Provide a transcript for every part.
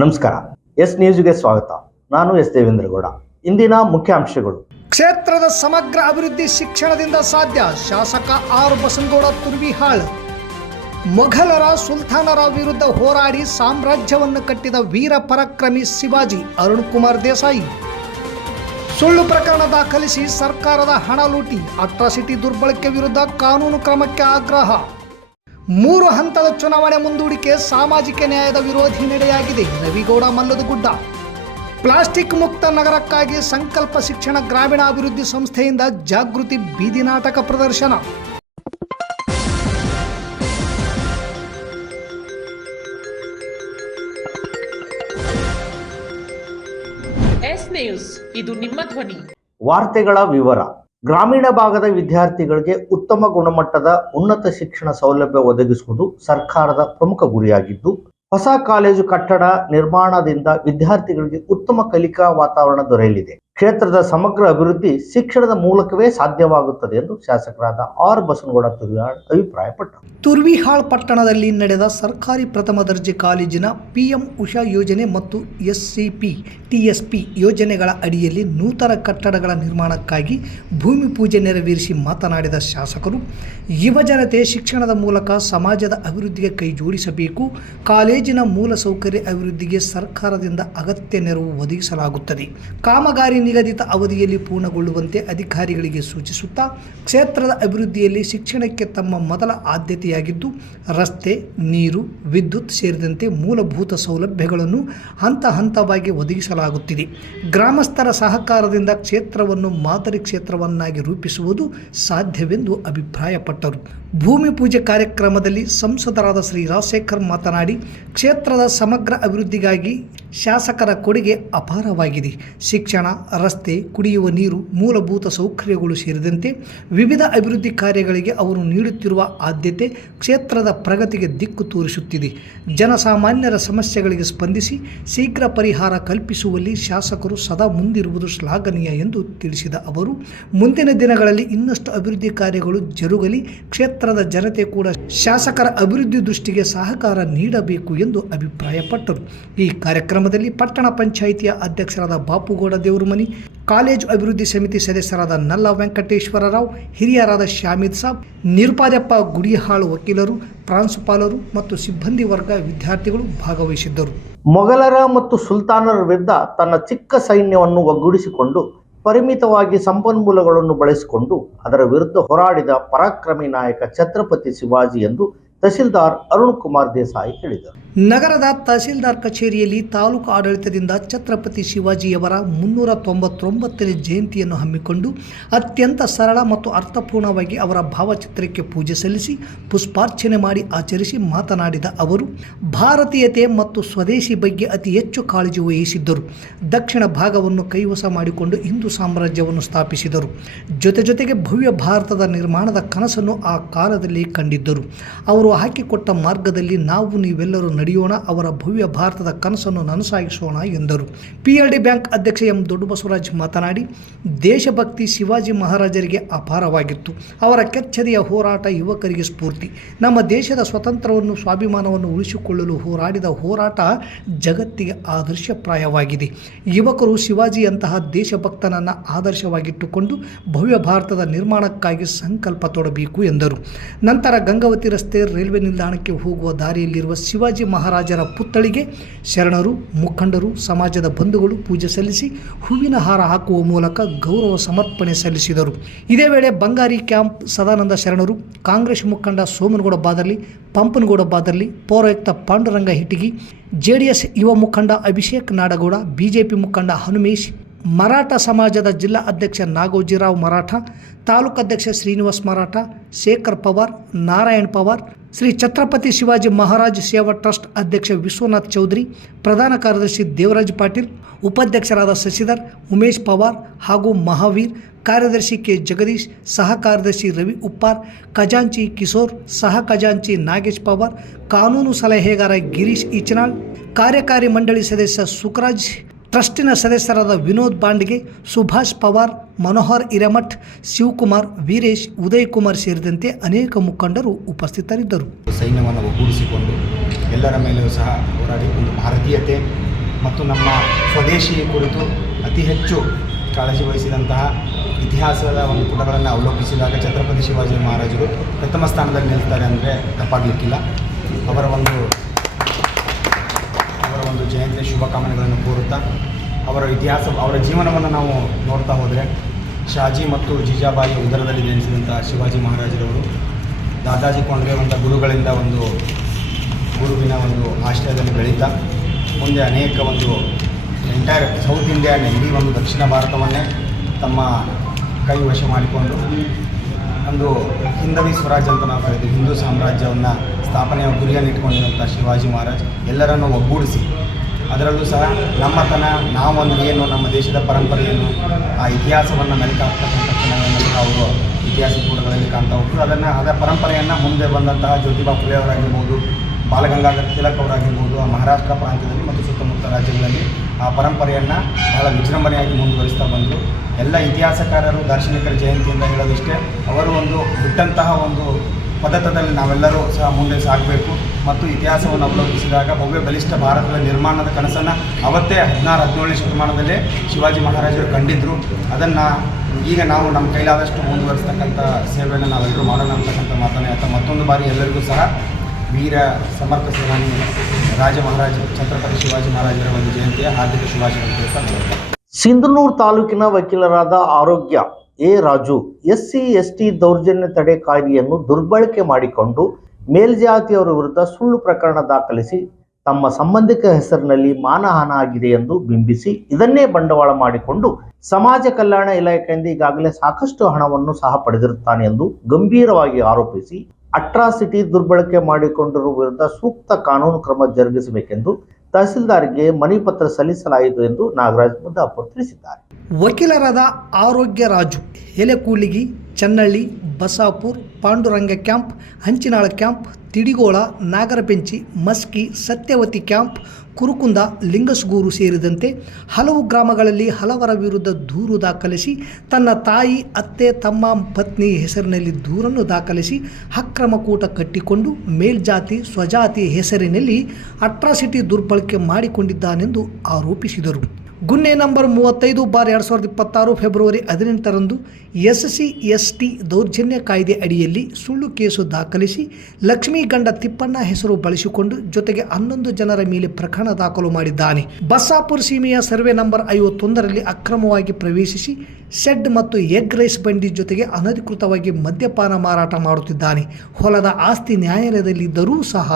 ನಮಸ್ಕಾರ. ಎಸ್ ನ್ಯೂಸ್ಗೆ ಸ್ವಾಗತ. ನಾನು ಎಸ್ ದೇವೇಂದ್ರಗೌಡ. ಇಂದಿನ ಮುಖ್ಯಾಂಶಗಳು. ಕ್ಷೇತ್ರದ ಸಮಗ್ರ ಅಭಿವೃದ್ಧಿ ಶಿಕ್ಷಣದಿಂದ ಸಾಧ್ಯ. ಶಾಸಕ ಆರ್ ಬಸನಗೌಡ ತುರ್ವಿಹಾಳ್. ಮೊಘಲರ ಸುಲ್ತಾನರ ವಿರುದ್ಧ ಹೋರಾಡಿ ಸಾಮ್ರಾಜ್ಯವನ್ನು ಕಟ್ಟಿದ ವೀರ ಪರಾಕ್ರಮಿ ಶಿವಾಜಿ. ಅರುಣ್ ಕುಮಾರ್ ದೇಸಾಯಿ. ಸುಳ್ಳು ಪ್ರಕರಣ ದಾಖಲಿಸಿ ಸರ್ಕಾರದ ಹಣ ಲೂಟಿ. ಅಟ್ರಾಸಿಟಿ ದುರ್ಬಳಕೆ ವಿರುದ್ಧ ಕಾನೂನು ಕ್ರಮಕ್ಕೆ ಆಗ್ರಹ. 3 ಹಂತದ ಚುನಾವಣೆ ಮುಂದೂಡಿಕೆ. ಸಾಮಾಜಿಕ ನ್ಯಾಯದ ವಿರೋಧಿ ನಡೆಯಾಗಿದೆ. ರವಿಗೌಡ ಮಲ್ಲದಗುಡ್ಡ. ಪ್ಲಾಸ್ಟಿಕ್ ಮುಕ್ತ ನಗರಕ್ಕಾಗಿ ಸಂಕಲ್ಪ ಶಿಕ್ಷಣ ಗ್ರಾಮೀಣಾಭಿವೃದ್ಧಿ ಸಂಸ್ಥೆಯಿಂದ ಜಾಗೃತಿ ಬೀದಿ ನಾಟಕ ಪ್ರದರ್ಶನ. ಎಸ್ ನ್ಯೂಸ್, ಇದು ನಿಮ್ಮ ಧ್ವನಿ. ವಾರ್ತೆಗಳ ವಿವರ. ಗ್ರಾಮೀಣ ಭಾಗದ ವಿದ್ಯಾರ್ಥಿಗಳಿಗೆ ಉತ್ತಮ ಗುಣಮಟ್ಟದ ಉನ್ನತ ಶಿಕ್ಷಣ ಸೌಲಭ್ಯ ಒದಗಿಸುವುದು ಸರ್ಕಾರದ ಪ್ರಮುಖ ಗುರಿಯಾಗಿದ್ದು, ಹೊಸ ಕಾಲೇಜು ಕಟ್ಟಡ ನಿರ್ಮಾಣದಿಂದ ವಿದ್ಯಾರ್ಥಿಗಳಿಗೆ ಉತ್ತಮ ಕಲಿಕಾ ವಾತಾವರಣ ದೊರೆಯಲಿದೆ. ಕ್ಷೇತ್ರದ ಸಮಗ್ರ ಅಭಿವೃದ್ಧಿ ಶಿಕ್ಷಣದ ಮೂಲಕವೇ ಸಾಧ್ಯವಾಗುತ್ತದೆ ಎಂದು ಶಾಸಕರಾದ ಆರ್ ಬಸನಗೌಡ ತುರ್ವಿಹಾಳ್ ಅಭಿಪ್ರಾಯಪಟ್ಟರು. ತುರ್ವಿಹಾಳ್ ಪಟ್ಟಣದಲ್ಲಿ ನಡೆದ ಸರ್ಕಾರಿ ಪ್ರಥಮ ದರ್ಜೆ ಕಾಲೇಜಿನ ಪಿಎಂ ಉಷಾ ಯೋಜನೆ ಮತ್ತು ಎಸ್ಸಿಪಿ ಟಿಎಸ್ಪಿ ಯೋಜನೆಗಳ ಅಡಿಯಲ್ಲಿ ನೂತನ ಕಟ್ಟಡಗಳ ನಿರ್ಮಾಣಕ್ಕಾಗಿ ಭೂಮಿ ಪೂಜೆ ನೆರವೇರಿಸಿ ಮಾತನಾಡಿದ ಶಾಸಕರು, ಯುವಜನತೆ ಶಿಕ್ಷಣದ ಮೂಲಕ ಸಮಾಜದ ಅಭಿವೃದ್ಧಿಗೆ ಕೈ ಜೋಡಿಸಬೇಕು. ಕಾಲೇಜಿನ ಮೂಲಸೌಕರ್ಯ ಅಭಿವೃದ್ಧಿಗೆ ಸರ್ಕಾರದಿಂದ ಅಗತ್ಯ ನೆರವು ಒದಗಿಸಲಾಗುತ್ತದೆ. ಕಾಮಗಾರಿ ನಿಗದಿತ ಅವಧಿಯಲ್ಲಿ ಪೂರ್ಣಗೊಳ್ಳುವಂತೆ ಅಧಿಕಾರಿಗಳಿಗೆ ಸೂಚಿಸುತ್ತಾ, ಕ್ಷೇತ್ರದ ಅಭಿವೃದ್ಧಿಯಲ್ಲಿ ಶಿಕ್ಷಣಕ್ಕೆ ತಮ್ಮ ಮೊದಲ ಆದ್ಯತೆಯಾಗಿದ್ದು, ರಸ್ತೆ, ನೀರು, ವಿದ್ಯುತ್ ಸೇರಿದಂತೆ ಮೂಲಭೂತ ಸೌಲಭ್ಯಗಳನ್ನು ಹಂತ ಹಂತವಾಗಿ ಒದಗಿಸಲಾಗುತ್ತಿದೆ. ಗ್ರಾಮಸ್ಥರ ಸಹಕಾರದಿಂದ ಕ್ಷೇತ್ರವನ್ನು ಮಾದರಿ ಕ್ಷೇತ್ರವನ್ನಾಗಿ ರೂಪಿಸುವುದು ಸಾಧ್ಯವೆಂದು ಅಭಿಪ್ರಾಯಪಟ್ಟರು. ಭೂಮಿ ಪೂಜೆ ಕಾರ್ಯಕ್ರಮದಲ್ಲಿ ಸಂಸದರಾದ ಶ್ರೀ ರಾಜಶೇಖರ್ ಮಾತನಾಡಿ, ಕ್ಷೇತ್ರದ ಸಮಗ್ರ ಅಭಿವೃದ್ಧಿಗಾಗಿ ಶಾಸಕರ ಕೊಡುಗೆ ಅಪಾರವಾಗಿದೆ. ಶಿಕ್ಷಣ, ರಸ್ತೆ, ಕುಡಿಯುವ ನೀರು, ಮೂಲಭೂತ ಸೌಕರ್ಯಗಳು ಸೇರಿದಂತೆ ವಿವಿಧ ಅಭಿವೃದ್ಧಿ ಕಾರ್ಯಗಳಿಗೆ ಅವರು ನೀಡುತ್ತಿರುವ ಆದ್ಯತೆ ಕ್ಷೇತ್ರದ ಪ್ರಗತಿಗೆ ದಿಕ್ಕು ತೋರಿಸುತ್ತಿದೆ. ಜನಸಾಮಾನ್ಯರ ಸಮಸ್ಯೆಗಳಿಗೆ ಸ್ಪಂದಿಸಿ ಶೀಘ್ರ ಪರಿಹಾರ ಕಲ್ಪಿಸುವಲ್ಲಿ ಶಾಸಕರು ಸದಾ ಮುಂದಿರುವುದು ಶ್ಲಾಘನೀಯ ಎಂದು ತಿಳಿಸಿದ ಅವರು, ಮುಂದಿನ ದಿನಗಳಲ್ಲಿ ಇನ್ನಷ್ಟು ಅಭಿವೃದ್ಧಿ ಕಾರ್ಯಗಳು ಜರುಗಲಿ. ಕ್ಷೇತ್ರದ ಜನತೆ ಕೂಡ ಶಾಸಕರ ಅಭಿವೃದ್ಧಿ ದೃಷ್ಟಿಗೆ ಸಹಕಾರ ನೀಡಬೇಕು ಎಂದು ಅಭಿಪ್ರಾಯಪಟ್ಟರು. ಈ ಕಾರ್ಯಕ್ರಮದಲ್ಲಿ ಪಟ್ಟಣ ಪಂಚಾಯಿತಿಯ ಅಧ್ಯಕ್ಷರಾದ ಬಾಪುಗೌಡ ದೇವರಮನಿ, ಕಾಲೇಜು ಅಭಿವೃದ್ಧಿ ಸಮಿತಿ ಸದಸ್ಯರಾದ ನಲ್ಲ ವೆಂಕಟೇಶ್ವರರಾವ್, ಹಿರಿಯರಾದ ಶಾಮಿದ್ ಸಾಬ್, ನಿರುಪಾದ್ಯಪ್ಪ ಗುಡಿಹಾಳು, ವಕೀಲರು, ಪ್ರಾಂಶುಪಾಲರು ಮತ್ತು ಸಿಬ್ಬಂದಿ ವರ್ಗ, ವಿದ್ಯಾರ್ಥಿಗಳು ಭಾಗವಹಿಸಿದ್ದರು. ಮೊಘಲರ ಮತ್ತು ಸುಲ್ತಾನರ ವಿರುದ್ಧ ತನ್ನ ಚಿಕ್ಕ ಸೈನ್ಯವನ್ನು ಒಗ್ಗೂಡಿಸಿಕೊಂಡು ಪರಿಮಿತವಾಗಿ ಸಂಪನ್ಮೂಲಗಳನ್ನು ಬಳಸಿಕೊಂಡು ಅದರ ವಿರುದ್ಧ ಹೋರಾಡಿದ ಪರಾಕ್ರಮಿ ನಾಯಕ ಛತ್ರಪತಿ ಶಿವಾಜಿ ಎಂದು ತಹಸೀಲ್ದಾರ್ ಅರುಣ್ ಕುಮಾರ್ ದೇಸಾಯಿ ಹೇಳಿದರು. ನಗರದ ತಹಸೀಲ್ದಾರ್ ಕಚೇರಿಯಲ್ಲಿ ತಾಲೂಕು ಆಡಳಿತದಿಂದ ಛತ್ರಪತಿ ಶಿವಾಜಿಯವರ 399ನೇ ಜಯಂತಿಯನ್ನು ಹಮ್ಮಿಕೊಂಡು ಅತ್ಯಂತ ಸರಳ ಮತ್ತು ಅರ್ಥಪೂರ್ಣವಾಗಿ ಅವರ ಭಾವಚಿತ್ರಕ್ಕೆ ಪೂಜೆ ಸಲ್ಲಿಸಿ ಪುಷ್ಪಾರ್ಚನೆ ಮಾಡಿ ಆಚರಿಸಿ ಮಾತನಾಡಿದ ಅವರು, ಭಾರತೀಯತೆ ಮತ್ತು ಸ್ವದೇಶಿ ಬಗ್ಗೆ ಅತಿ ಹೆಚ್ಚು ಕಾಳಜಿ ವಹಿಸಿದ್ದರು. ದಕ್ಷಿಣ ಭಾಗವನ್ನು ಕೈವಶ ಮಾಡಿಕೊಂಡು ಹಿಂದೂ ಸಾಮ್ರಾಜ್ಯವನ್ನು ಸ್ಥಾಪಿಸಿದರು. ಜೊತೆಗೆ ಭವ್ಯ ಭಾರತದ ನಿರ್ಮಾಣದ ಕನಸನ್ನು ಆ ಕಾಲದಲ್ಲಿ ಕಂಡಿದ್ದರು. ಅವರು ಹಾಕಿಕೊಟ್ಟ ಮಾರ್ಗದಲ್ಲಿ ನಾವು ನೀವೆಲ್ಲರೂ ನಡೆಯೋಣ, ಅವರ ಭವ್ಯ ಭಾರತದ ಕನಸನ್ನು ನನಸಾಗಿಸೋಣ ಎಂದರು. PLD ಬ್ಯಾಂಕ್ ಅಧ್ಯಕ್ಷ ಎಂ ದೊಡ್ಡಬಸವರಾಜ್ ಮಾತನಾಡಿ, ದೇಶಭಕ್ತಿ ಶಿವಾಜಿ ಮಹಾರಾಜರಿಗೆ ಅಪಾರವಾಗಿತ್ತು. ಅವರ ಕೆಚ್ಚೆದೆಯ ಹೋರಾಟ ಯುವಕರಿಗೆ ಸ್ಫೂರ್ತಿ. ನಮ್ಮ ದೇಶದ ಸ್ವಾತಂತ್ರ್ಯವನ್ನು, ಸ್ವಾಭಿಮಾನವನ್ನು ಉಳಿಸಿಕೊಳ್ಳಲು ಹೋರಾಡಿದ ಹೋರಾಟ ಜಗತ್ತಿಗೆ ಆದರ್ಶಪ್ರಾಯವಾಗಿದೆ. ಯುವಕರು ಶಿವಾಜಿಯಂತಹ ದೇಶಭಕ್ತನನ್ನು ಆದರ್ಶವಾಗಿಟ್ಟುಕೊಂಡು ಭವ್ಯ ಭಾರತದ ನಿರ್ಮಾಣಕ್ಕಾಗಿ ಸಂಕಲ್ಪ ತೊಡಬೇಕು ಎಂದರು. ನಂತರ ಗಂಗಾವತಿ ರಸ್ತೆ ರೈಲ್ವೆ ನಿಲ್ದಾಣಕ್ಕೆ ಹೋಗುವ ದಾರಿಯಲ್ಲಿರುವ ಶಿವಾಜಿ ಮಹಾರಾಜರ ಪುತ್ಥಳಿಗೆ ಶರಣರು, ಮುಖಂಡರು, ಸಮಾಜದ ಬಂಧುಗಳು ಪೂಜೆ ಸಲ್ಲಿಸಿ ಹೂವಿನ ಹಾರ ಹಾಕುವ ಮೂಲಕ ಗೌರವ ಸಮರ್ಪಣೆ ಸಲ್ಲಿಸಿದರು. ಇದೇ ವೇಳೆ ಬಂಗಾರಿ ಕ್ಯಾಂಪ್ ಸದಾನಂದ ಶರಣರು, ಕಾಂಗ್ರೆಸ್ ಮುಖಂಡ ಸೋಮನಗೌಡ ಬಾದರ್ಲಿ, ಪಂಪನಗೌಡ ಬಾದರ್ಲಿ, ಪೌರಾಯುಕ್ತ ಪಾಂಡುರಂಗ ಹಿಟಗಿ, JDS ಯುವ ಮುಖಂಡ ಅಭಿಷೇಕ್ ನಾಡಗೌಡ, BJP ಮುಖಂಡ ಹನುಮೇಶ್, ಮರಾಠ ಸಮಾಜದ ಜಿಲ್ಲಾ ಅಧ್ಯಕ್ಷ ನಾಗೋಜಿರಾವ್ ಮರಾಠ, ತಾಲೂಕು ಅಧ್ಯಕ್ಷ ಶ್ರೀನಿವಾಸ್ ಮರಾಠ, ಶೇಖರ್ ಪವಾರ್, ನಾರಾಯಣ್ ಪವಾರ್, ಶ್ರೀ ಛತ್ರಪತಿ ಶಿವಾಜಿ ಮಹಾರಾಜ್ ಸೇವಾ ಟ್ರಸ್ಟ್ ಅಧ್ಯಕ್ಷ ವಿಶ್ವನಾಥ್ ಚೌಧರಿ, ಪ್ರಧಾನ ಕಾರ್ಯದರ್ಶಿ ದೇವರಾಜ್ ಪಾಟೀಲ್, ಉಪಾಧ್ಯಕ್ಷರಾದ ಶಶಿಧರ್, ಉಮೇಶ್ ಪವಾರ್ ಹಾಗೂ ಮಹಾವೀರ್, ಕಾರ್ಯದರ್ಶಿ ಕೆ ಜಗದೀಶ್, ಸಹ ಕಾರ್ಯದರ್ಶಿ ರವಿ ಉಪ್ಪಾರ್, ಖಜಾಂಚಿ ಕಿಶೋರ್, ಸಹ ಖಜಾಂಚಿ ನಾಗೇಶ್ ಪವಾರ್, ಕಾನೂನು ಸಲಹೆಗಾರ ಗಿರೀಶ್ ಈಚನಾಳ್, ಕಾರ್ಯಕಾರಿ ಮಂಡಳಿ ಸದಸ್ಯ ಸುಖರಾಜ್, ಟ್ರಸ್ಟಿನ ಸದಸ್ಯರಾದ ವಿನೋದ್ ಬಾಂಡ್ಗೆ, ಸುಭಾಷ್ ಪವಾರ್, ಮನೋಹರ್ ಹಿರೇಮಠ್, ಶಿವಕುಮಾರ್, ವೀರೇಶ್, ಉದಯ್ ಕುಮಾರ್ ಸೇರಿದಂತೆ ಅನೇಕ ಮುಖಂಡರು ಉಪಸ್ಥಿತರಿದ್ದರು. ಸೈನ್ಯವನ್ನು ಒಗ್ಗೂಡಿಸಿಕೊಂಡು ಎಲ್ಲರ ಮೇಲೆಯೂ ಸಹ ಹೋರಾಡಿ ಒಂದು ಭಾರತೀಯತೆ ಮತ್ತು ನಮ್ಮ ಸ್ವದೇಶಿ ಕುರಿತು ಅತಿ ಹೆಚ್ಚು ಕಾಳಜಿ ವಹಿಸಿದಂತಹ ಇತಿಹಾಸದ ಒಂದು ಪುಟಗಳನ್ನು ಅವಲೋಕಿಸಿದಾಗ ಛತ್ರಪತಿ ಶಿವಾಜಿ ಮಹಾರಾಜರು ಪ್ರಥಮ ಸ್ಥಾನದಲ್ಲಿ ನಿಲ್ತಾರೆ ಅಂದರೆ ತಪ್ಪಾಗಲಿಕ್ಕಿಲ್ಲ. ಅವರ ಒಂದು ಜಯಂತಿಯ ಶುಭಕಾಮನೆಗಳನ್ನು ಕೋರುತ್ತಾ ಅವರ ಇತಿಹಾಸ, ಅವರ ಜೀವನವನ್ನು ನಾವು ನೋಡ್ತಾ ಹೋದರೆ ಶಾಜಿ ಮತ್ತು ಜೀಜಾಬಾಯಿ ಉದರದಲ್ಲಿ ಜನಿಸಿದಂಥ ಶಿವಾಜಿ ಮಹಾರಾಜರವರು ದಾದಾಜಿ ಕೊಂಡ್ರೆವಂಥ ಗುರುಗಳಿಂದ ಒಂದು ಗುರುವಿನ ಒಂದು ಆಶ್ರಯದಲ್ಲಿ ಬೆಳೀತಾ ಮುಂದೆ ಅನೇಕ ಒಂದು ಎಂಟೈರ್ ಸೌತ್ ಇಂಡಿಯಾನೇ, ಇಡೀ ಒಂದು ದಕ್ಷಿಣ ಭಾರತವನ್ನೇ ತಮ್ಮ ಕೈ ವಶ ಮಾಡಿಕೊಂಡು ಒಂದು ಹಿಂದವಿ ಸ್ವರಾಜ್ ಅಂತ ನಾವು ಕರೀತೀವಿ, ಹಿಂದೂ ಸಾಮ್ರಾಜ್ಯವನ್ನು ಸ್ಥಾಪನೆಯ ಗುರಿಯನ್ನು ಇಟ್ಕೊಂಡಿರುವಂಥ ಶಿವಾಜಿ ಮಹಾರಾಜ್ ಎಲ್ಲರನ್ನು ಒಗ್ಗೂಡಿಸಿ, ಅದರಲ್ಲೂ ಸಹ ನಮ್ಮತನ, ನಾವೊಂದು ಏನು, ನಮ್ಮ ದೇಶದ ಪರಂಪರೆ ಏನು, ಆ ಇತಿಹಾಸವನ್ನು ಮೆಲುಕಾಗ್ತಕ್ಕಂಥ ಕ್ಷಣಗಳನ್ನು ಅವರು ಇತಿಹಾಸ ಪುಟಗಳಲ್ಲಿ ಕಾಣ್ತಾ ಹೋಗ್ತಾರೆ. ಅದರ ಪರಂಪರೆಯನ್ನು ಮುಂದೆ ಬಂದಂತಹ ಜ್ಯೋತಿಬಾ ಫುಲೆ ಅವರಾಗಿರ್ಬೋದು, ಬಾಲಗಂಗಾಧರ ತಿಲಕ್ ಅವರಾಗಿರ್ಬೋದು, ಆ ಮಹಾರಾಷ್ಟ್ರ ಪ್ರಾಂತ್ಯದಲ್ಲಿ ಮತ್ತು ಸುತ್ತಮುತ್ತ ರಾಜ್ಯಗಳಲ್ಲಿ ಆ ಪರಂಪರೆಯನ್ನು ಬಹಳ ವಿಜೃಂಭಣೆಯಾಗಿ ಮುಂದುವರಿಸ್ತಾ ಬಂದರು. ಎಲ್ಲ ಇತಿಹಾಸಕಾರರು, ದಾರ್ಶನಿಕರ ಜಯಂತಿಯಿಂದ ಹೇಳೋದಿಷ್ಟೇ, ಅವರು ಒಂದು ಬಿಟ್ಟಂತಹ ಒಂದು ಪದ್ಧತಿಯಲ್ಲಿ ನಾವೆಲ್ಲರೂ ಸಹ ಮುಂದೆ ಸಾಗಬೇಕು ಮತ್ತು ಇತಿಹಾಸವನ್ನು ಅವಲೋಕಿಸಿದಾಗ ಭವ್ಯ ಬಲಿಷ್ಠ ಭಾರತದ ನಿರ್ಮಾಣದ ಕನಸನ್ನು ಅವತ್ತೇ 16-17ನೇ ಶತಮಾನದಲ್ಲೇ ಶಿವಾಜಿ ಮಹಾರಾಜರು ಕಂಡಿದ್ದರು. ಅದನ್ನು ಈಗ ನಾವು ನಮ್ಮ ಕೈಲಾದಷ್ಟು ಮುಂದುವರಿಸ್ತಕ್ಕಂಥ ಸೇವೆಯನ್ನು ನಾವೆಲ್ಲರೂ ಮಾಡೋಣ ಅಂತಕ್ಕಂಥ ಮಾತನ್ನು ಹೇಳ್ತಾ ಮತ್ತೊಂದು ಬಾರಿ ಎಲ್ಲರಿಗೂ ಸಹ ವೀರ ಸಮರ್ಥ ಸೇನಾನಿ ರಾಜ ಮಹಾರಾಜ ಛತ್ರಪತಿ ಶಿವಾಜಿ ಮಹಾರಾಜರ ಒಂದು ಜಯಂತಿಯ ಹಾರ್ದಿಕ ಶುಭಾಶಯಗಳು ತಿಳಿಸ್ತಾ ಸಿಂಧನೂರು ತಾಲೂಕಿನ ವಕೀಲರಾದ ಆರೋಗ್ಯ ಎ ರಾಜು SC/ST ದೌರ್ಜನ್ಯ ತಡೆ ಕಾಯ್ದೆಯನ್ನು ದುರ್ಬಳಕೆ ಮಾಡಿಕೊಂಡು ಮೇಲ್ಜಾತಿಯವರ ವಿರುದ್ಧ ಸುಳ್ಳು ಪ್ರಕರಣ ದಾಖಲಿಸಿ ತಮ್ಮ ಸಂಬಂಧಿಕ ಹೆಸರಿನಲ್ಲಿ ಮಾನಹಾನಿ ಆಗಿದೆ ಎಂದು ಬಿಂಬಿಸಿ ಇದನ್ನೇ ಬಂಡವಾಳ ಮಾಡಿಕೊಂಡು ಸಮಾಜ ಕಲ್ಯಾಣ ಇಲಾಖೆಯಿಂದ ಈಗಾಗಲೇ ಸಾಕಷ್ಟು ಹಣವನ್ನು ಸಹ ಪಡೆದಿರುತ್ತಾನೆ ಎಂದು ಗಂಭೀರವಾಗಿ ಆರೋಪಿಸಿ ಅಟ್ರಾಸಿಟಿ ದುರ್ಬಳಕೆ ಮಾಡಿಕೊಂಡಿರುವ ವಿರುದ್ಧ ಸೂಕ್ತ ಕಾನೂನು ಕ್ರಮ ಜರುಗಿಸಬೇಕೆಂದು ತಹಸೀಲ್ದಾರ್ಗೆ ಮನವಿ ಪತ್ರ ಸಲ್ಲಿಸಲಾಯಿತು ಎಂದು ನಾಗರಾಜ್ ಮುದ್ದಾಪುರ್ ತಿಳಿಸಿದ್ದಾರೆ. ವಕೀಲರಾದ Arogya Raju Elekudligi, Channalli, Basapur, Panduranga camp, Hanchinal camp, Tidigol, Nagarapenchi, Maski, Satyavati camp, Kurukunda, Lingasugur ಸೇರಿದಂತೆ ಹಲವು ಗ್ರಾಮಗಳಲ್ಲಿ ಹಲವರ ವಿರುದ್ಧ ದೂರು ದಾಖಲಿಸಿ ತನ್ನ ತಾಯಿ, ಅತ್ತೆ, ತಮ್ಮ, ಪತ್ನಿ ಹೆಸರಿನಲ್ಲಿ ದೂರನ್ನು ದಾಖಲಿಸಿ ಅಕ್ರಮ ಕೂಟ ಕಟ್ಟಿಕೊಂಡು ಮೇಲ್ಜಾತಿ ಸ್ವಜಾತಿ ಹೆಸರಿನಲ್ಲಿ ಅಟ್ರಾಸಿಟಿ ದುರ್ಬಳಕೆ ಮಾಡಿಕೊಂಡಿದ್ದಾನೆಂದು ಆರೋಪಿಸಿದರು. ಗುನ್ನೆ ನಂಬರ್ 35/2026 ಫೆಬ್ರವರಿ 18ರಂದು SC/ST ದೌರ್ಜನ್ಯ ಕಾಯ್ದೆ ಅಡಿಯಲ್ಲಿ ಸುಳ್ಳು ಕೇಸು ದಾಖಲಿಸಿ ಲಕ್ಷ್ಮೀ ಗಂಡ ತಿಪ್ಪಣ್ಣ ಹೆಸರು ಬಳಸಿಕೊಂಡು ಜೊತೆಗೆ 11 ಜನರ ಮೇಲೆ ಪ್ರಕರಣ ದಾಖಲು ಮಾಡಿದ್ದಾನೆ. ಬಸ್ಸಾಪುರ ಸೀಮೆಯ ಸರ್ವೆ ನಂಬರ್ 51ರಲ್ಲಿ ಅಕ್ರಮವಾಗಿ ಪ್ರವೇಶಿಸಿ ಶೆಡ್ ಮತ್ತು ಎಗ್ ರೈಸ್ ಬಂಡಿ ಜೊತೆಗೆ ಅನಧಿಕೃತವಾಗಿ ಮದ್ಯಪಾನ ಮಾರಾಟ ಮಾಡುತ್ತಿದ್ದಾನೆ. ಹೊಲದ ಆಸ್ತಿ ನ್ಯಾಯಾಲಯದಲ್ಲಿದ್ದರೂ ಸಹ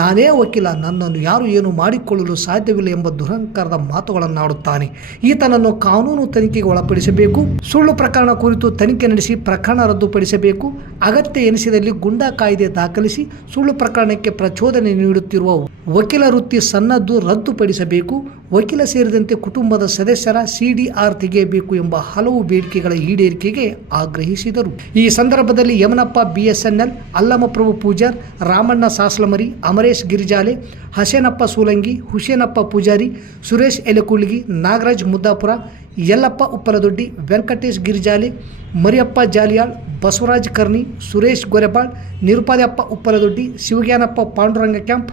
ನಾನೇ ವಕೀಲ, ನನ್ನನ್ನು ಯಾರು ಏನು ಮಾಡಿಕೊಳ್ಳಲು ಸಾಧ್ಯವಿಲ್ಲ ಎಂಬ ದುರಹಂಕಾರದ ಮಾತುಗಳನ್ನಾಡುತ್ತಾನೆ. ಈತನನ್ನು ಕಾನೂನು ತನಿಖೆಗೆ ಒಳಪಡಿಸಬೇಕು. ಸುಳ್ಳು ಪ್ರಕರಣ ಕುರಿತು ತನಿಖೆ ನಡೆಸಿ ಪ್ರಕರಣ ರದ್ದುಪಡಿಸಬೇಕು. ಅಗತ್ಯ ಎನಿಸಿದಲ್ಲಿ ಗುಂಡಾ ಕಾಯ್ದೆ ದಾಖಲಿಸಿ ಸುಳ್ಳು ಪ್ರಕರಣಕ್ಕೆ ಪ್ರಚೋದನೆ ನೀಡುತ್ತಿರುವ ವಕೀಲ ವೃತ್ತಿ ಸನ್ನದ್ದು ರದ್ದುಪಡಿಸಬೇಕು. ವಕೀಲ ಸೇರಿದಂತೆ ಕುಟುಂಬದ ಸದಸ್ಯರ CDR ತೆಗೆಯಬೇಕು ಎಂಬ ಹಲವು ಬೇಡಿಕೆಗಳ ಈಡೇರಿಕೆಗೆ ಆಗ್ರಹಿಸಿದರು. ಈ ಸಂದರ್ಭದಲ್ಲಿ ಯಮನಪ್ಪ BSNL, ಅಲ್ಲಮಪ್ರಭು ಪೂಜಾರ್, ರಾಮಣ್ಣ ಸಾಸ್ಲಮರಿ, ಅಮರೇಶ್ ಗಿರಿಜಾಲೆ, ಹಸೇನಪ್ಪ ಸೂಲಂಗಿ, ಹುಸೇನಪ್ಪ ಪೂಜಾರಿ, ಸುರೇಶ್ ಎಲೆಕುಳ್ಗಿ, ನಾಗರಾಜ್ ಮುದ್ದಾಪುರ, ಯಲ್ಲಪ್ಪ ಉಪ್ಪಲದೊಡ್ಡಿ, ವೆಂಕಟೇಶ್ ಗಿರಿಜಾಲೆ, ಮರಿಯಪ್ಪ ಜಾಲಿಯಾಳ್, ಬಸವರಾಜ್ ಕರ್ನಿ, ಸುರೇಶ್ ಗೊರೆಬಾಳ್, ನಿರುಪಾದ್ಯಪ್ಪ ಉಪ್ಪಲದೊಡ್ಡಿ, ಶಿವಜ್ಞಾನಪ್ಪ ಪಾಂಡುರಂಗ ಕ್ಯಾಂಪ್,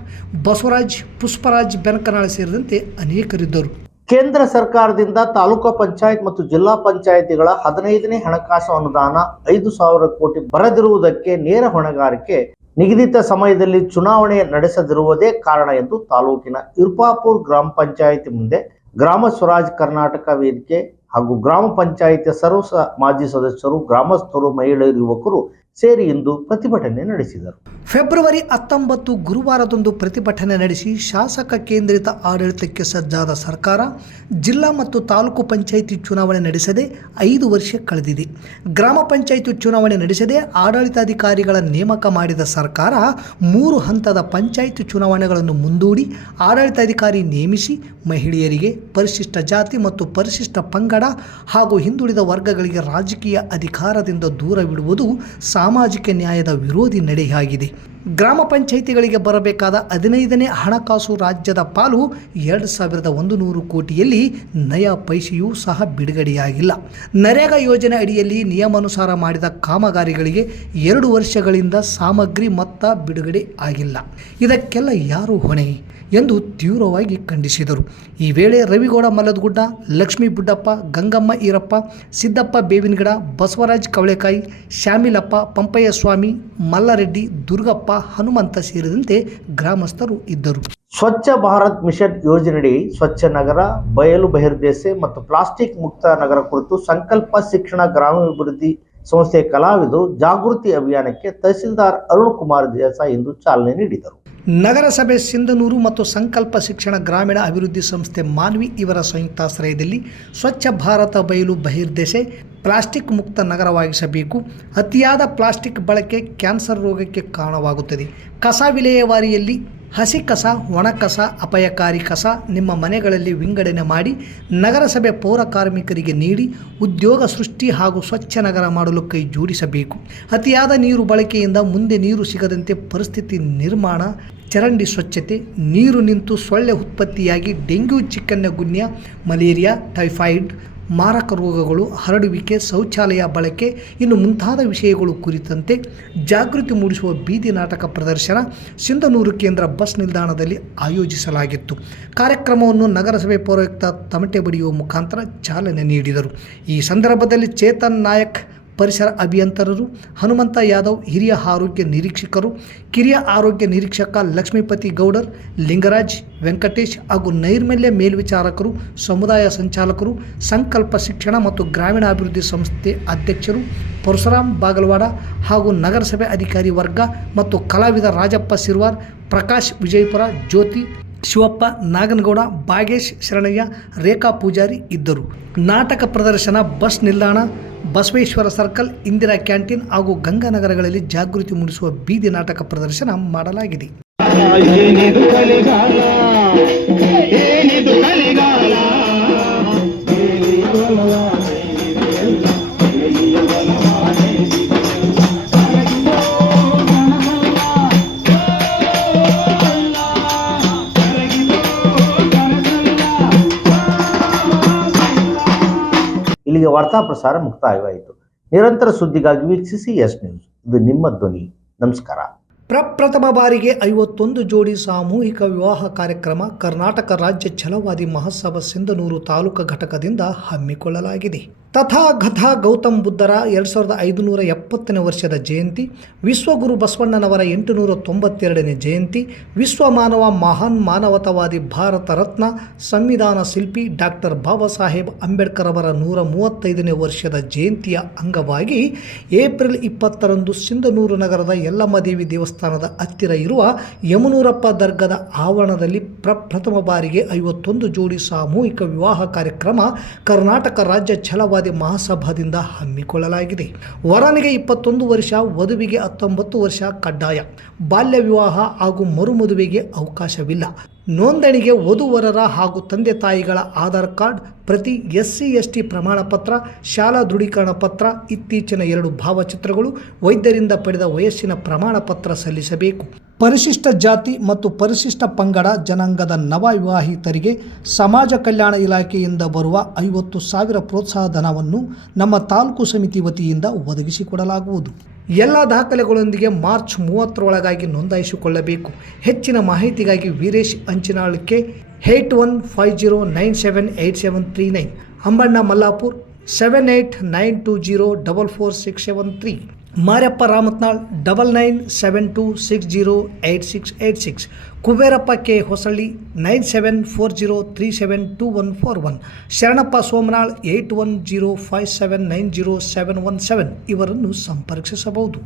ಬಸವರಾಜ್, ಪುಷ್ಪರಾಜ್ ಬೆನಕನಾಳ ಸೇರಿದಂತೆ ಅನೇಕರಿದ್ದರು. ಕೇಂದ್ರ ಸರ್ಕಾರದಿಂದ ತಾಲೂಕು ಪಂಚಾಯತ್ ಮತ್ತು ಜಿಲ್ಲಾ ಪಂಚಾಯಿತಿಗಳ 15ನೇ ಹಣಕಾಸು ಅನುದಾನ 5,000 ಕೋಟಿ ಬರದಿರುವುದಕ್ಕೆ ನೇರ ಹೊಣೆಗಾರಿಕೆ ನಿಗದಿತ ಸಮಯದಲ್ಲಿ ಚುನಾವಣೆ ನಡೆಸದಿರುವುದೇ ಕಾರಣ ಎಂದು ತಾಲೂಕಿನ ಇರ್ಪಾಪುರ್ ಗ್ರಾಮ ಪಂಚಾಯಿತಿ ಮುಂದೆ ಗ್ರಾಮ ಸ್ವರಾಜ್ ಕರ್ನಾಟಕ ವೇದಿಕೆ ಹಾಗೂ ಗ್ರಾಮ ಪಂಚಾಯಿತಿಯ ಸರ್ವ ಮಾಜಿ ಸದಸ್ಯರು, ಗ್ರಾಮಸ್ಥರು, ಮಹಿಳೆಯರು, ಯುವಕರು ಸೇರಿ ಇಂದು ಪ್ರತಿಭಟನೆ ನಡೆಸಿದರು. ಫೆಬ್ರವರಿ 19 ಗುರುವಾರದಂದು ಪ್ರತಿಭಟನೆ ನಡೆಸಿ ಶಾಸಕ ಕೇಂದ್ರಿತ ಆಡಳಿತಕ್ಕೆ ಸಜ್ಜಾದ ಸರ್ಕಾರ ಜಿಲ್ಲಾ ಮತ್ತು ತಾಲೂಕು ಪಂಚಾಯಿತಿ ಚುನಾವಣೆ ನಡೆಸದೆ 5 ವರ್ಷ ಕಳೆದಿದೆ. ಗ್ರಾಮ ಪಂಚಾಯಿತಿ ಚುನಾವಣೆ ನಡೆಸದೆ ಆಡಳಿತಾಧಿಕಾರಿಗಳ ನೇಮಕ ಮಾಡಿದ ಸರ್ಕಾರ 3 ಹಂತದ ಪಂಚಾಯಿತಿ ಚುನಾವಣೆಗಳನ್ನು ಮುಂದೂಡಿ ಆಡಳಿತಾಧಿಕಾರಿ ನೇಮಿಸಿ ಮಹಿಳೆಯರಿಗೆ, ಪರಿಶಿಷ್ಟ ಜಾತಿ ಮತ್ತು ಪರಿಶಿಷ್ಟ ಪಂಗಡ ಹಾಗೂ ಹಿಂದುಳಿದ ವರ್ಗಗಳಿಗೆ ರಾಜಕೀಯ ಅಧಿಕಾರದಿಂದ ದೂರವಿಡುವುದು ಸಾಮಾಜಿಕ ನ್ಯಾಯದ ವಿರೋಧಿ ನಡೆಯಾಗಿದೆ. ಗ್ರಾಮ ಪಂಚಾಯಿತಿಗಳಿಗೆ ಬರಬೇಕಾದ 15ನೇ ಹಣಕಾಸು ರಾಜ್ಯದ ಪಾಲು 2100 ಕೋಟಿಯಲ್ಲಿ ನಯಾ ಪೈಸೆಯೂ ಸಹ ಬಿಡುಗಡೆಯಾಗಿಲ್ಲ. ನರೇಗಾ ಯೋಜನೆ ಅಡಿಯಲ್ಲಿ ನಿಯಮಾನುಸಾರ ಮಾಡಿದ ಕಾಮಗಾರಿಗಳಿಗೆ 2 ವರ್ಷಗಳಿಂದ ಸಾಮಗ್ರಿ ಮೊತ್ತ ಬಿಡುಗಡೆ ಆಗಿಲ್ಲ. ಇದಕ್ಕೆಲ್ಲ ಯಾರು ಹೊಣೆ ಎಂದು ತೀವ್ರವಾಗಿ ಖಂಡಿಸಿದರು. ಈ ವೇಳೆ ರವಿಗೌಡ ಮಲ್ಲದಗುಡ್ಡ, ಲಕ್ಷ್ಮೀ ಬುಡ್ಡಪ್ಪ, ಗಂಗಮ್ಮ ಈರಪ್ಪ, ಸಿದ್ದಪ್ಪ ಬೇವಿನಗಿಡ, ಬಸವರಾಜ್ ಕವಳೆಕಾಯಿ, ಶ್ಯಾಮಿಲಪ್ಪ, ಪಂಪಯ್ಯ ಸ್ವಾಮಿ, ಮಲ್ಲಾರೆಡ್ಡಿ, ದುರ್ಗಪ್ಪ, ಹನುಮಂತ ಸೇರಿದಂತೆ ಗ್ರಾಮಸ್ಥರು ಇದ್ದರು. ಸ್ವಚ್ಛ ಭಾರತ್ ಮಿಷನ್ ಯೋಜನೆಯಡಿ ಸ್ವಚ್ಛ ನಗರ, ಬಯಲು ಬಹಿರ್ದೆಸೆ ಮತ್ತು ಪ್ಲಾಸ್ಟಿಕ್ ಮುಕ್ತ ನಗರ ಕುರಿತು ಸಂಕಲ್ಪ ಶಿಕ್ಷಣ ಗ್ರಾಮೀಣಾಭಿವೃದ್ಧಿ ಸಂಸ್ಥೆ ಕಲಾವಿದರು ಜಾಗೃತಿ ಅಭಿಯಾನಕ್ಕೆ ತಹಸೀಲ್ದಾರ್ ಅರುಣ್ ಕುಮಾರ್ ದೇಸಾಯಿ ಇಂದು ಚಾಲನೆ ನೀಡಿದರು. ನಗರಸಭೆ ಸಿಂಧನೂರು ಮತ್ತು ಸಂಕಲ್ಪ ಶಿಕ್ಷಣ ಗ್ರಾಮೀಣ ಅಭಿವೃದ್ಧಿ ಸಂಸ್ಥೆ ಮಾನ್ವಿ ಇವರ ಸಂಯುಕ್ತಾಶ್ರಯದಲ್ಲಿ ಸ್ವಚ್ಛ ಭಾರತ ಬಯಲು ಬಹಿರ್ದೆಸೆ ಪ್ಲಾಸ್ಟಿಕ್ ಮುಕ್ತ ನಗರವಾಗಿಸಬೇಕು. ಅತಿಯಾದ ಪ್ಲಾಸ್ಟಿಕ್ ಬಳಕೆ ಕ್ಯಾನ್ಸರ್ ರೋಗಕ್ಕೆ ಕಾರಣವಾಗುತ್ತದೆ. ಕಸ ವಿಲೇವಾರಿಯಲ್ಲಿ ಹಸಿ ಕಸ, ಒಣ ಕಸ, ಅಪಾಯಕಾರಿ ಕಸ ನಿಮ್ಮ ಮನೆಗಳಲ್ಲಿ ವಿಂಗಡಣೆ ಮಾಡಿ ನಗರಸಭೆ ಪೌರ ಕಾರ್ಮಿಕರಿಗೆ ನೀಡಿ ಉದ್ಯೋಗ ಸೃಷ್ಟಿ ಹಾಗೂ ಸ್ವಚ್ಛ ನಗರ ಮಾಡಲು ಕೈ ಜೋಡಿಸಬೇಕು. ಅತಿಯಾದ ನೀರು ಬಳಕೆಯಿಂದ ಮುಂದೆ ನೀರು ಸಿಗದಂತೆ ಪರಿಸ್ಥಿತಿ ನಿರ್ಮಾಣ. ಚರಂಡಿ ಸ್ವಚ್ಛತೆ, ನೀರು ನಿಂತು ಸೊಳ್ಳೆ ಉತ್ಪತ್ತಿಯಾಗಿ ಡೆಂಗ್ಯೂ, ಚಿಕನ್ಗುನ್ಯಾ, ಮಲೇರಿಯಾ, ಟೈಫಾಯ್ಡ್ ಮಾರಕ ರೋಗಗಳು ಹರಡುವಿಕೆ, ಶೌಚಾಲಯ ಬಳಕೆ ಇನ್ನು ಮುಂತಾದ ವಿಷಯಗಳು ಕುರಿತಂತೆ ಜಾಗೃತಿ ಮೂಡಿಸುವ ಬೀದಿ ನಾಟಕ ಪ್ರದರ್ಶನ ಸಿಂಧನೂರು ಕೇಂದ್ರ ಬಸ್ ನಿಲ್ದಾಣದಲ್ಲಿ ಆಯೋಜಿಸಲಾಗಿತ್ತು. ಕಾರ್ಯಕ್ರಮವನ್ನು ನಗರಸಭೆ ಪೌರಾಯುಕ್ತ ತಮಟೆ ಬಡಿಯುವ ಮುಖಾಂತರ ಚಾಲನೆ ನೀಡಿದರು. ಈ ಸಂದರ್ಭದಲ್ಲಿ ಚೇತನ್ ನಾಯಕ್ ಪರಿಸರ ಅಭಿಯಂತರರು, ಹನುಮಂತ ಯಾದವ್ ಹಿರಿಯ ಆರೋಗ್ಯ ನಿರೀಕ್ಷಕರು, ಕಿರಿಯ ಆರೋಗ್ಯ ನಿರೀಕ್ಷಕ ಲಕ್ಷ್ಮೀಪತಿ ಗೌಡರ್, ಲಿಂಗರಾಜ್, ವೆಂಕಟೇಶ್ ಹಾಗೂ ನೈರ್ಮಲ್ಯ ಮೇಲ್ವಿಚಾರಕರು, ಸಮುದಾಯ ಸಂಚಾಲಕರು, ಸಂಕಲ್ಪ ಶಿಕ್ಷಣ ಮತ್ತು ಗ್ರಾಮೀಣಾಭಿವೃದ್ಧಿ ಸಂಸ್ಥೆ ಅಧ್ಯಕ್ಷರು ಪರಶುರಾಮ್ ಬಾಗಲವಾಡ ಹಾಗೂ ನಗರಸಭೆ ಅಧಿಕಾರಿ ವರ್ಗ ಮತ್ತು ಕಲಾವಿದ ರಾಜಪ್ಪ ಸಿರ್ವಾರ್, ಪ್ರಕಾಶ್ ವಿಜಯಪುರ, ಜ್ಯೋತಿ, ಶಿವಪ್ಪ, ನಾಗನಗೌಡ, ಭಾಗೇಶ್ ಶರಣಯ್ಯ, ರೇಖಾ ಪೂಜಾರಿ ಇದ್ದರು. ನಾಟಕ ಪ್ರದರ್ಶನ ಬಸ್ ನಿಲ್ದಾಣ, ಬಸವೇಶ್ವರ ಸರ್ಕಲ್, ಇಂದಿರಾ ಕ್ಯಾಂಟೀನ್ ಹಾಗೂ ಗಂಗಾನಗರಗಳಲ್ಲಿ ಜಾಗೃತಿ ಮೂಡಿಸುವ ಬೀದಿ ನಾಟಕ ಪ್ರದರ್ಶನ ಮಾಡಲಾಗಿದೆ. ಇಲ್ಲಿಗೆ ವಾರ್ತಾ ಪ್ರಸಾರ ಮುಕ್ತಾಯವಾಯಿತು. ನಿರಂತರ ಸುದ್ದಿಗಾಗಿ ವೀಕ್ಷಿಸಿ ಎಸ್ ನ್ಯೂಸ್. ಇದು ನಿಮ್ಮ ಧ್ವನಿ. ನಮಸ್ಕಾರ. ಪ್ರಪ್ರಥಮ ಬಾರಿಗೆ 51 ಜೋಡಿ ಸಾಮೂಹಿಕ ವಿವಾಹ ಕಾರ್ಯಕ್ರಮ ಕರ್ನಾಟಕ ರಾಜ್ಯ ಛಲವಾದಿ ಮಹಾಸಭಾ ಸಿಂಧನೂರು ತಾಲೂಕು ಘಟಕದಿಂದ ಹಮ್ಮಿಕೊಳ್ಳಲಾಗಿದೆ. ತಥಾಗತ ಗೌತಮ್ ಬುದ್ಧರ 2570ನೇ ವರ್ಷದ ಜಯಂತಿ, ವಿಶ್ವಗುರು ಬಸವಣ್ಣನವರ 892ನೇ ಜಯಂತಿ, ವಿಶ್ವ ಮಾನವ ಮಹಾನ್ ಮಾನವತಾವಾದಿ ಭಾರತ ರತ್ನ ಸಂವಿಧಾನ ಶಿಲ್ಪಿ ಡಾಕ್ಟರ್ ಬಾಬಾ ಸಾಹೇಬ್ ಅಂಬೇಡ್ಕರ್ ಅವರ 135ನೇ ವರ್ಷದ ಜಯಂತಿಯ ಅಂಗವಾಗಿ ಏಪ್ರಿಲ್ 20ರಂದು ಸಿಂಧನೂರು ನಗರದ ಯಲ್ಲಮ್ಮದೇವಿ ದೇವಸ್ಥಾನದ ಹತ್ತಿರ ಇರುವ ಯಮನೂರಪ್ಪ ದರ್ಗಾದ ಆವರಣದಲ್ಲಿ ಪ್ರಪ್ರಥಮ ಬಾರಿಗೆ 51 ಜೋಡಿ ಸಾಮೂಹಿಕ ವಿವಾಹ ಕಾರ್ಯಕ್ರಮ ಕರ್ನಾಟಕ ರಾಜ್ಯ ಛಲವಾದಿ ಮಹಾಸಭಾದಿಂದ ಹಮ್ಮಿಕೊಳ್ಳಲಾಗಿದೆ. ವರನಿಗೆ 21 ವರ್ಷ, ವಧುವಿಗೆ 19 ವರ್ಷ ಕಡ್ಡಾಯ. ಬಾಲ್ಯ ವಿವಾಹ ಹಾಗೂ ಮರುಮದುವೆಗೆ ಅವಕಾಶವಿಲ್ಲ. ನೋಂದಣಿಗೆ ವಧುವರರ ಹಾಗೂ ತಂದೆ ತಾಯಿಗಳ ಆಧಾರ್ ಕಾರ್ಡ್ ಪ್ರತಿ, SC/ST ಪ್ರಮಾಣ ಪತ್ರ, ಶಾಲಾ ದೃಢೀಕರಣ ಪತ್ರ, ಇತ್ತೀಚಿನ 2 ಭಾವಚಿತ್ರಗಳು, ವೈದ್ಯರಿಂದ ಪಡೆದ ವಯಸ್ಸಿನ ಪ್ರಮಾಣ ಪತ್ರ ಸಲ್ಲಿಸಬೇಕು. ಪರಿಶಿಷ್ಟ ಜಾತಿ ಮತ್ತು ಪರಿಶಿಷ್ಟ ಪಂಗಡ ಜನಾಂಗದ ನವ ವಿವಾಹಿತರಿಗೆ ಸಮಾಜ ಕಲ್ಯಾಣ ಇಲಾಖೆಯಿಂದ ಬರುವ 50,000 ಪ್ರೋತ್ಸಾಹ ಧನವನ್ನು ನಮ್ಮ ತಾಲೂಕು ಸಮಿತಿ ವತಿಯಿಂದ ಒದಗಿಸಿಕೊಡಲಾಗುವುದು. ಎಲ್ಲ ದಾಖಲೆಗಳೊಂದಿಗೆ ಮಾರ್ಚ್ 30ರೊಳಗಾಗಿ ನೋಂದಾಯಿಸಿಕೊಳ್ಳಬೇಕು. ಹೆಚ್ಚಿನ ಮಾಹಿತಿಗಾಗಿ ವೀರೇಶ್ ಅಂಚಿನಾಳ್ಕೆ 8150978739, ಅಂಬಣ್ಣ ಮಲ್ಲಾಪುರ್ 7892044673, ಮಾರ್ಯಪ್ಪ ರಾಮತ್ನಾಳ್ 9972608686, ಕುಬೇರಪ್ಪ ಕೆ ಹೊಸಳ್ಳಿ 9740372141, ಶರಣಪ್ಪ ಸೋಮನಾಳ್ 8105790717 ಇವರನ್ನು ಸಂಪರ್ಕಿಸಬಹುದು.